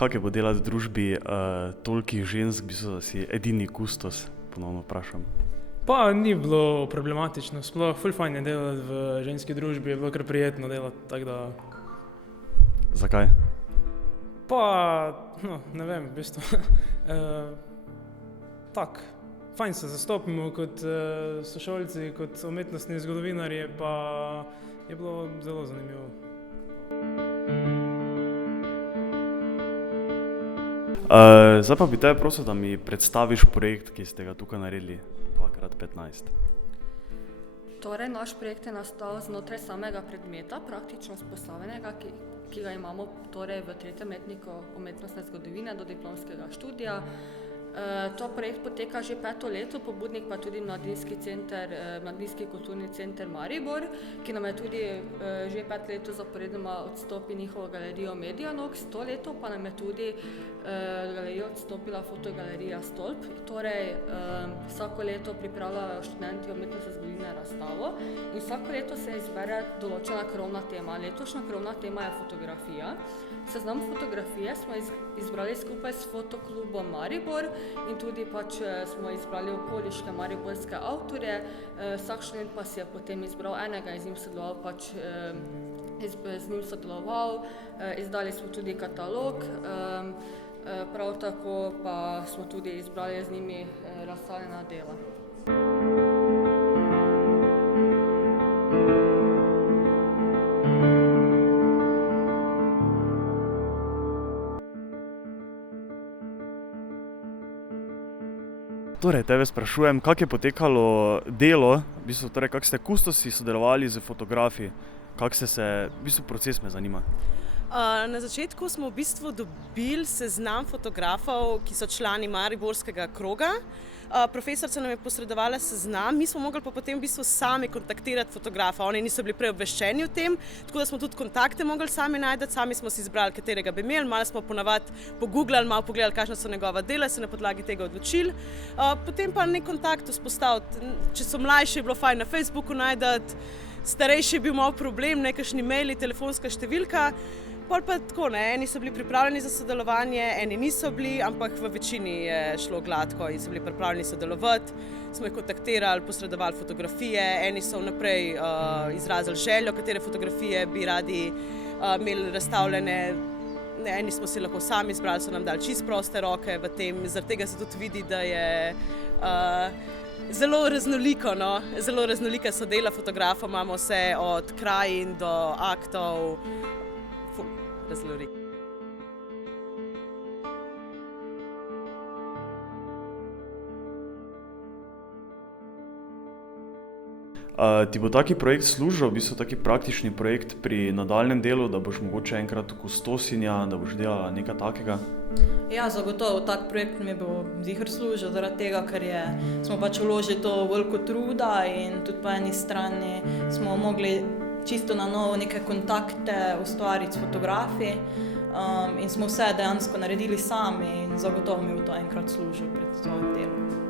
Kako je bo delati v družbi tolikih žensk, v bistvu, da si edini kustos, ponovno vprašam? Pa ni bilo problematično, sploh ful fajn je delati v ženski družbi, je bilo kar prijetno delati, tako da... Zakaj? Pa, no, ne vem, v bistvu, tak, fajn se zastopimo kot sošolci, kot umetnostni zgodovinarji, pa je bilo zelo zanimivo. Zdaj pa bi te prosil, da mi predstaviš projekt, ki ste ga tukaj naredili 2x15. Torej, naš projekt je nastal znotraj samega predmeta, praktično usposabljenega, ki ga imamo torej v 3. letniku umetnostne zgodovine do diplomskega študija. Ta projekt poteka že 5. leto, pobudnik pa tudi Mladinski kulturni center Maribor, ki nam je tudi že 5 let zaporedoma odstopi njihovo galerijo Medianox, to leto pa nam je tudi galerijo odstopila fotogalerija Stolp. Torej, vsako leto pripravljajo študenti umetnostne zgodovine razstavo in vsako leto se izbere določena krovna tema. Letošnja krovna tema je fotografija. Seznam fotografije smo izbrali skupaj s Fotoklubom Maribor in tudi pač smo izbrali okoliške mariborske avtorje. Vsak študent pa si je potem izbral enega in z njim sodeloval. Izdali smo tudi katalog, prav tako pa smo tudi izbrali z njimi razstavljena dela. Torej, tebe sprašujem, kako je potekalo delo, v bistvu, torej, kako ste kustosi sodelovali z fotografi, kako ste se, v bistvu proces me zanima. Na začetku smo v bistvu dobili seznam fotografov, ki so člani Mariborskega kroga. Profesorica nam je posredovala seznam, mi smo mogli pa potem v bistvu sami kontaktirati fotografa, oni niso bili prej obveščeni o tem, tako da smo tudi kontakte mogli sami najti, sami smo si izbrali, katerega bi imeli, malo smo ponavadi pogooglali, malo pogledali, kakšna so njegova dela, se na podlagi tega odločili. Potem pa nek kontakt vzpostaviti, če so mlajši, je bilo fajn na Facebooku najti, starejši je bil malo problem, nekakšni maili, telefonska številka. Pol pa tako, ne, eni so bili pripravljeni za sodelovanje, eni niso bili, ampak v večini je šlo gladko in so bili pripravljeni sodelovati. Smo jih kontaktirali, posredovali fotografije, eni so vnaprej izrazili željo, katere fotografije bi radi imeli razstavljene. Eni smo si lahko sami izbrali, so nam dali čisto proste roke v tem, zaradi tega se tudi vidi, da je zelo raznoliko, no? Zelo raznolika so dela fotografov, imamo vse od krajin do aktov, raznoliko. Ti bo taki projekt služil, v bistvu taki praktični projekt pri nadaljnjem delu, da boš mogoče enkrat kustosinja, da boš delala nekaj takega? Ja, zagotovo, tak projekt mi bo ziher služil, zaradi tega, ker smo pač vložili to veliko truda in tudi po eni strani smo mogli čisto na novo neke kontakte ustvariti s fotografi in smo vse dejansko naredili sami in zagotovo mi bo to enkrat služil pred svojim delom.